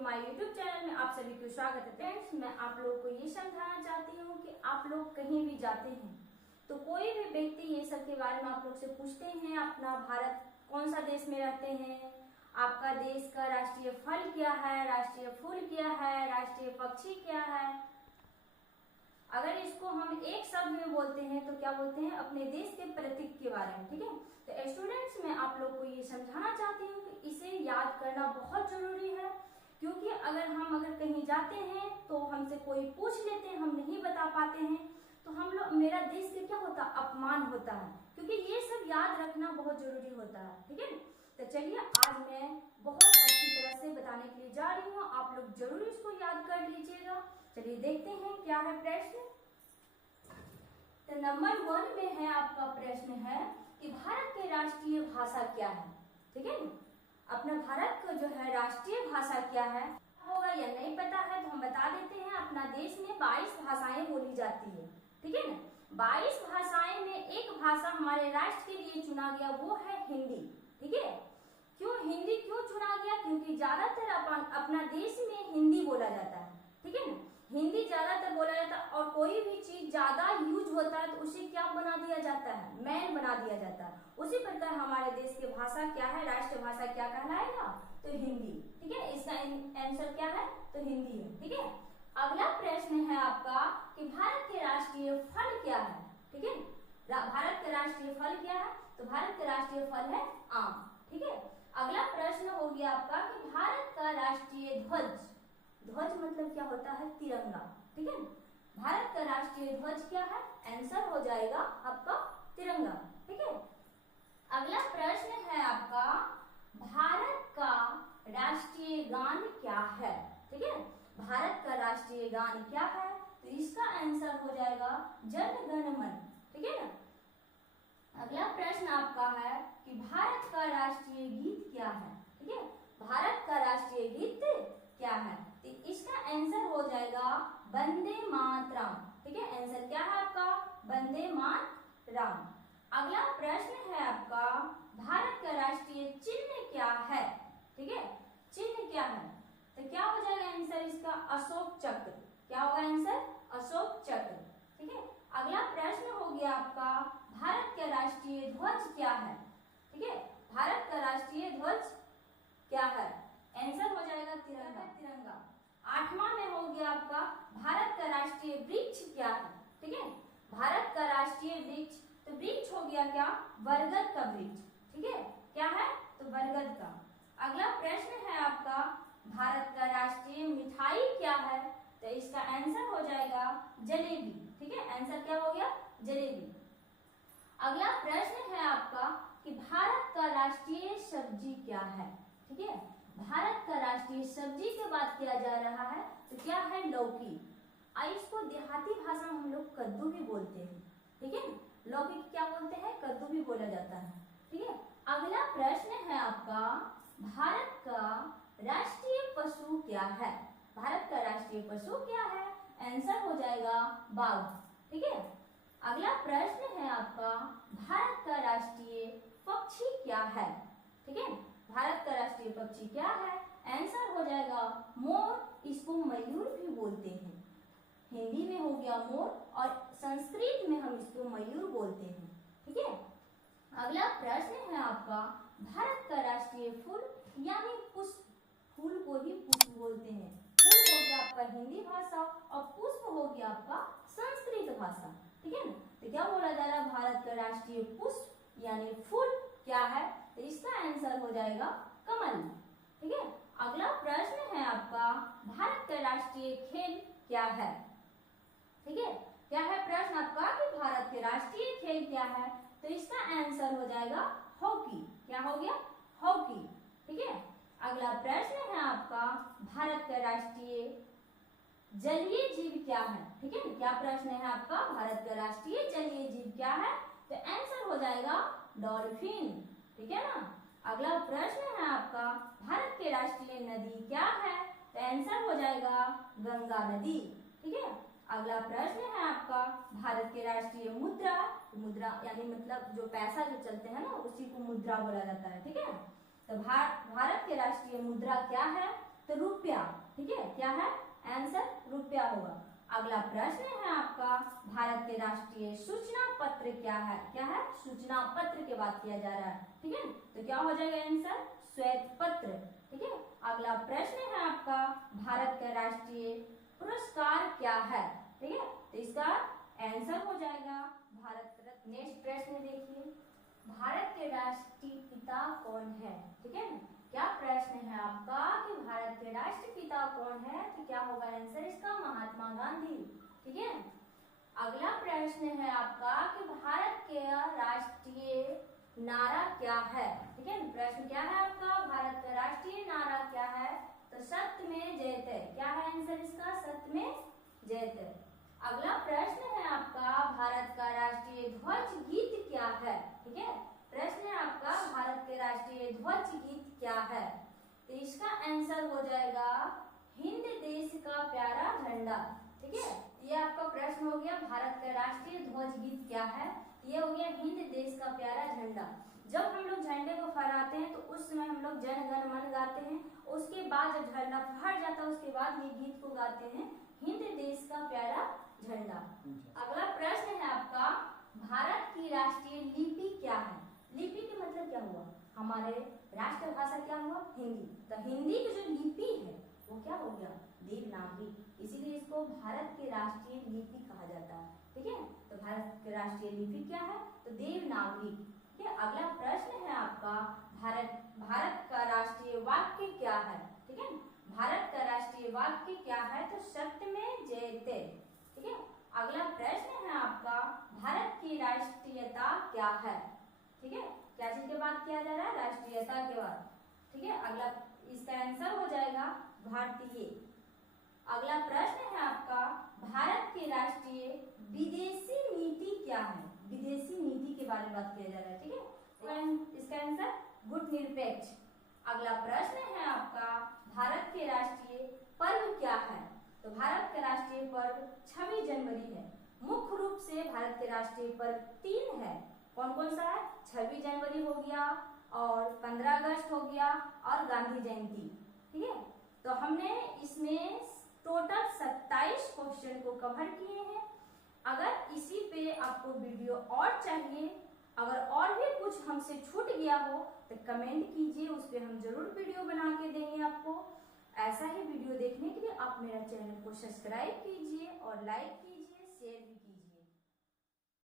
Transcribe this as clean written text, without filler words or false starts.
To my YouTube channel में आप सभी को स्वागत है। फ्रेंड्स, मैं आप लोगों को ये समझाना चाहती हूँ कि आप लोग कहीं भी जाते हैं तो कोई भी व्यक्ति ये सब के बारे में आप लोग से पूछते हैं, अपना भारत कौन सा देश में रहते हैं, आपका देश का राष्ट्रीय फल क्या है, राष्ट्रीय फूल क्या है, राष्ट्रीय पक्षी क्या है। अगर इसको हम एक शब्द में बोलते हैं तो क्या बोलते हैं, अपने देश के प्रतीक के बारे में। ठीक है, तो स्टूडेंट्स मैं आप लोग को ये समझाना चाहती हूँ कि इसे याद करना बहुत जरूरी है, क्योंकि अगर कहीं जाते हैं तो हमसे कोई पूछ लेते हैं, हम नहीं बता पाते हैं तो हम लोग मेरा देश के क्या होता है, अपमान होता है, क्योंकि ये सब याद रखना बहुत जरूरी होता है। ठीक है, तो चलिए आज मैं बहुत अच्छी तरह से बताने के लिए जा रही हूँ, आप लोग जरूर इसको याद कर लीजिएगा। चलिए देखते हैं क्या है प्रश्न। तो नंबर 1 में है आपका प्रश्न है कि भारत की राष्ट्रीय भाषा क्या है। ठीक है, अपना भारत का जो है राष्ट्रीय भाषा क्या है, होगा या नहीं पता है तो हम बता देते हैं। अपना देश में 22 भाषाएं बोली जाती है। ठीक है ना, 22 भाषाएं में एक भाषा हमारे राष्ट्र के लिए चुना गया, वो है हिंदी। ठीक है, क्यों हिंदी क्यों चुना गया, क्योंकि ज्यादातर अपना देश में हिंदी बोला जाता है। ठीक है ना, हिंदी ज्यादातर बोला जाता है और कोई भी चीज ज्यादा यूज होता है तो उसे क्या बना दिया जाता है, मैन बना दिया जाता है। उसी प्रकार हमारे देश की भाषा क्या है, राष्ट्रीय भाषा क्या कहलाएगा, तो हिंदी। ठीक है, इसका आंसर क्या है, तो हिंदी है। ठीक है, अगला प्रश्न है आपका कि भारत के राष्ट्रीय फल क्या है। ठीक है, भारत का राष्ट्रीय फल क्या है, तो भारत का राष्ट्रीय फल है आम। ठीक है, अगला प्रश्न हो गया आपका कि भारत का राष्ट्रीय ध्वज, ध्वज मतलब क्या होता है, तिरंगा। ठीक है, भारत का राष्ट्रीय ध्वज क्या है, आंसर हो जाएगा आपका तिरंगा। ठीक है, अगला प्रश्न है आपका भारत का राष्ट्रीय गान क्या है। ठीक है, भारत का राष्ट्रीय गान क्या है, तो इसका आंसर हो जाएगा जन गण मन। ठीक है ना, अगला प्रश्न आपका है कि भारत का राष्ट्रीय गीत क्या है। ठीक है, भारत का राष्ट्रीय गीत क्या है, तो इसका आंसर हो जाएगा वंदे मातरम। ठीक है, आंसर क्या है आपका, वंदे मातरम। अगला प्रश्न है आपका भारत का राष्ट्रीय चिन्ह क्या है। ठीक है, चिन्ह क्या है, तो क्या हो जाएगा आंसर इसका, अशोक चक्र। क्या होगा आंसर, अशोक चक्र। ठीक है, अगला प्रश्न हो गया आपका भारत का राष्ट्रीय ध्वज क्या है। ठीक है, भारत का राष्ट्रीय ध्वज क्या है, आंसर हो जाएगा तिरंगा। तिरंगा। 8वां में हो गया आपका भारत का राष्ट्रीय वृक्ष क्या है। ठीक है, भारत का राष्ट्रीय वृक्ष, तो वृक्ष हो गया क्या, बरगद का वृक्ष। ठीक है, क्या है, तो बरगद का। अगला प्रश्न है आपका भारत का राष्ट्रीय मिठाई क्या है, तो इसका आंसर हो जाएगा जलेबी। ठीक है, आंसर क्या हो गया, जलेबी। अगला प्रश्न है आपका कि भारत का राष्ट्रीय सब्जी क्या है। ठीक है, भारत का राष्ट्रीय सब्जी की बात किया जा रहा है तो क्या है, लौकी। इसको देहाती भाषा में हम लोग कद्दू भी बोलते हैं। ठीक है, लौकी क्या बोलते हैं, कद्दू भी बोला जाता है। ठीक है, अगला प्रश्न है आपका भारत का राष्ट्रीय पशु क्या है। भारत का राष्ट्रीय पशु क्या है, आंसर हो जाएगा बाघ। ठीक है, अगला प्रश्न है आपका भारत का राष्ट्रीय पक्षी क्या है। ठीक है, भारत का राष्ट्रीय पक्षी क्या है, आंसर हो जाएगा मोर। इसको मयूर भी बोलते हैं, हिंदी में हो गया मोर और संस्कृत में हम इसको मयूर बोलते हैं। ठीक है, अगला प्रश्न है आपका भारत का राष्ट्रीय फूल यानी पुष्प, फूल को ही पुष्प बोलते हैं। फूल हो गया आपका हिंदी भाषा और पुष्प हो गया आपका संस्कृत भाषा। ठीक है ना, तो क्या बोला जा रहा है, भारत का राष्ट्रीय पुष्प यानी फूल क्या है, तो इसका आंसर हो जाएगा कमल। ठीक है, अगला प्रश्न है आपका भारत का राष्ट्रीय खेल क्या है। ठीक है, क्या है प्रश्न आपका कि भारत के राष्ट्रीय खेल क्या है, तो इसका आंसर हो जाएगा हॉकी। क्या हो गया, हॉकी। ठीक है, अगला प्रश्न है आपका भारत का राष्ट्रीय जलीय जीव क्या है। ठीक है, क्या प्रश्न है आपका, भारत का राष्ट्रीय जलीय जीव क्या है, तो आंसर हो जाएगा डॉल्फिन। ठीक है ना, अगला प्रश्न है आपका भारत के राष्ट्रीय नदी क्या है, तो आंसर हो जाएगा गंगा नदी। ठीक है, अगला प्रश्न है आपका भारत के राष्ट्रीय मुद्रा, मुद्रा यानी मतलब जो पैसा जो चलते हैं ना उसी को मुद्रा बोला जाता है। ठीक है, तो भारत के राष्ट्रीय मुद्रा क्या है, तो रुपया, ठीक है, क्या है आंसर रुपया होगा। अगला प्रश्न है आपका, भारत के राष्ट्रीय सूचना पत्र क्या है? क्या है? सूचना पत्र की बात किया जा रहा है, ठीक है, तो क्या हो जाएगा आंसर श्वेत पत्र, ठीक है। अगला प्रश्न है आपका, भारत का राष्ट्रीय पुरस्कार क्या है? ठीक है, तो इसका आंसर हो जाएगा भारत रत्न। नेक्स्ट प्रश्न देखिए, भारत के राष्ट्रीय पिता कौन है? ठीक है, क्या प्रश्न है आपका कि भारत के राष्ट्रपिता कौन है? तो क्या होगा आंसर इसका महात्मा गांधी, ठीक है। अगला प्रश्न है आपका कि भारत के राष्ट्रीय नारा क्या है? ठीक है, प्रश्न क्या है आपका, भारत का राष्ट्रीय नारा क्या है? तो सत्य में जयते, क्या है आंसर इसका सत्य में जयते। अगला प्रश्न है आपका, भारत का राष्ट्रीय ध्वज गीत क्या है? ठीक है, प्रश्न है आपका, भारत के राष्ट्रीय ध्वज गीत क्या है? तो इसका आंसर हो जाएगा हिंद देश का प्यारा झंडा, ठीक है। ये आपका प्रश्न हो गया, भारत का राष्ट्रीय ध्वज गीत क्या है? ये हो गया हिंद देश का प्यारा झंडा। जब हम लोग झंडे को फहराते हैं तो उस समय हम लोग जन गण मन गाते हैं, उसके बाद जब झंडा फहर जाता है उसके बाद ये गीत को गाते हैं, हिंद देश का प्यारा झंडा। अगला प्रश्न है आपका, भारत की राष्ट्रीय लिपि क्या है? लिपि के मतलब क्या हुआ, हमारे राष्ट्रभाषा क्या हुआ हिंदी, तो हिंदी की जो लिपि है वो क्या हो गया देवनागरी, इसीलिए इसको भारत के राष्ट्रीय लिपि कहा जाता है, ठीक है। तो भारत की राष्ट्रीय लिपि क्या है? तो देवनागरी, ठीक है। अगला प्रश्न है आपका, भारत का राष्ट्रीय वाक्य क्या है? ठीक है, भारत का राष्ट्रीय वाक्य क्या है? तो सत्य में जयते, ठीक है। अगला प्रश्न है आपका, भारत की राष्ट्रीयता क्या है? ठीक है, क्या चीज की बात किया जा रहा है? राष्ट्रीयता के बाद, ठीक है। अगला इसका आंसर हो जाएगा भारतीय। अगला प्रश्न है आपका, भारत की राष्ट्रीय विदेशी नीति क्या है? विदेशी नीति के बारे में बात किया जा रहा है, ठीक है। इसका आंसर गुटनिरपेक्ष। अगला प्रश्न है आपका, भारत के राष्ट्रीय पर्व क्या है? तो भारत का राष्ट्रीय पर्व 26 जनवरी है। मुख्य रूप से भारत के राष्ट्रीय पर्व 3 है। कौन कौन सा है? 26 जनवरी हो गया और 15 अगस्त हो गया और गांधी जयंती, ठीक है। तो हमने इसमें टोटल 27 क्वेश्चन को कवर किए हैं। अगर इसी पे आपको वीडियो और चाहिए, अगर और भी कुछ हमसे छूट गया हो तो कमेंट कीजिए, उस पर हम जरूर वीडियो बना के देंगे आपको। ऐसा ही वीडियो देखने के लिए आप मेरा चैनल को सब्सक्राइब कीजिए और लाइक कीजिए, शेयर कीजिए।